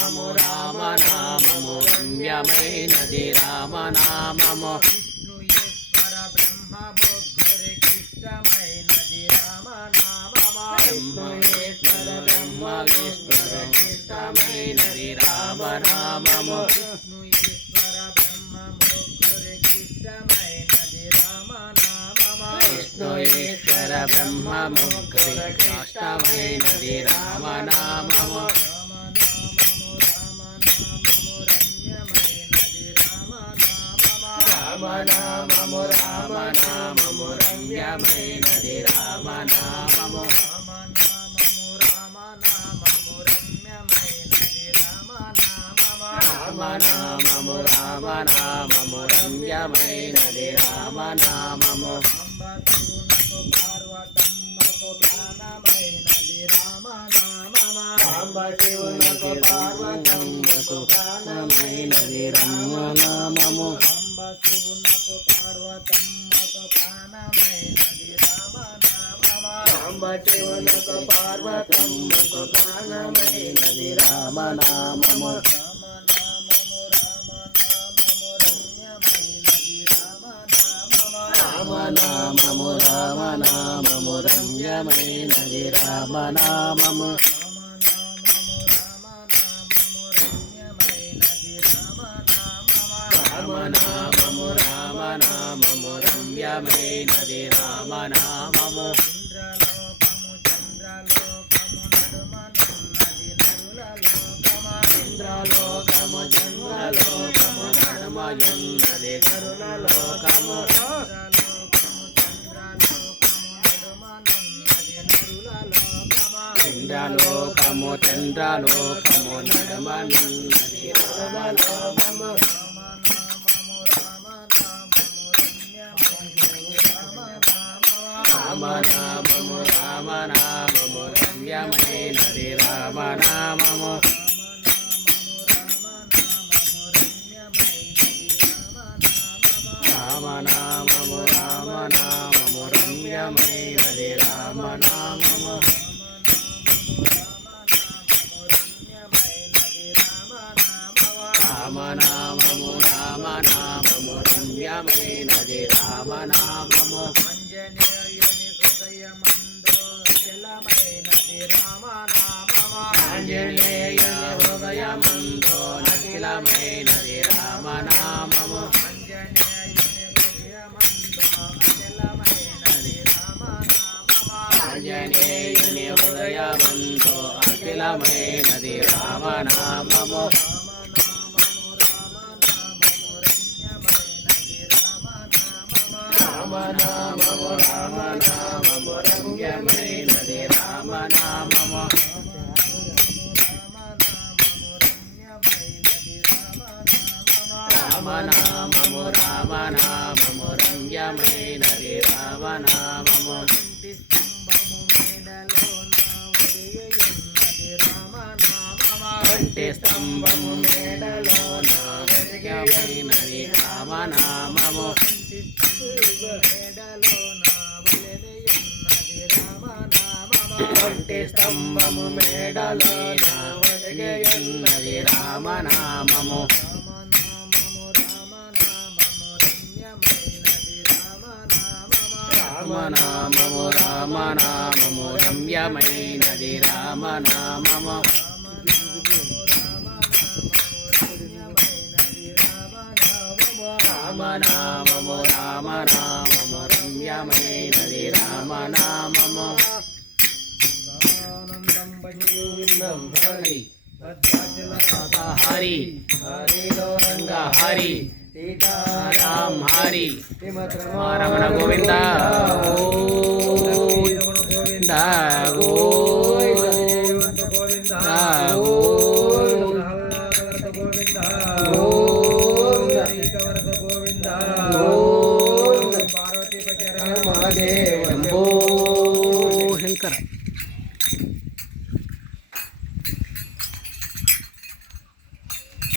నామము రామనామము రమ్యమైనది రామనామము విష్ణుయేశ్వర బ్రహ్మ ముగ్గురికిష్టమైనది రామనామము బ్రహ్మేశ్వర బ్రహ్మ విష్ణురికిష్టమైనది రామనామము విష్ణుయేశ్వర బ్రహ్మ ముగ్గురికిష్టమైనది రామనామము విష్ణుయేశ్వర బ్రహ్మ ముగ్గురికిష్టమైనది రామనామము రామనామము రామనామము రమ్యమైనది రామనామము రామనామము రామనామము రమ్యమైనది రామనామము శివునకు పార్వతమ్మకు ప్రాణమైనది రామనామము శివునకు పార్వతమ్మకు ప్రాణమైనది రామనామము శివునకు పార్వతమ్మకు ప్రాణమైనది రామనామము రామనామము రామనామము రమ్యమైనది రామనామము రామనామము రామనామము రమ్యమైనది రామనామము ఇంద్రలోకము చంద్రలోకము నడుమయున్నది కరుణలోకము ఇంద్రలోకము చంద్రలోకము నడుమనున్నది కరుణలోకము రామనామము రామనామము రమ్యమైనది రామనామము రామనామము రామనామము రమ్యమైనది రామనామము రామనామము రామనామము రమ్యమైనది రామనామము ఆంజనేయుని హృదయమందో అఖిలమైనది రామనామము ఆంజనేయుని హృదయమందో అఖిలమైనది రామనామము రామనామము రామనామము రమ్యమైనది రామనామము రామనామము రామనామము రమ్యమైనది రామనామము కంటి స్తంభము మేడలోన వెలిగినది రామనామము కంటి స్తంభము మేడలోన వెలిగినది రామనామము రామనామము రామనామము రమ్యమైనది రామనామము రామనామము రామనామము రమ్యమైనది రామనామము హరి హరి రంగ హరి సీతారాం హరి రమణ గోవింద గోవింద గోవింద పార్వతీపతి మహాదేవ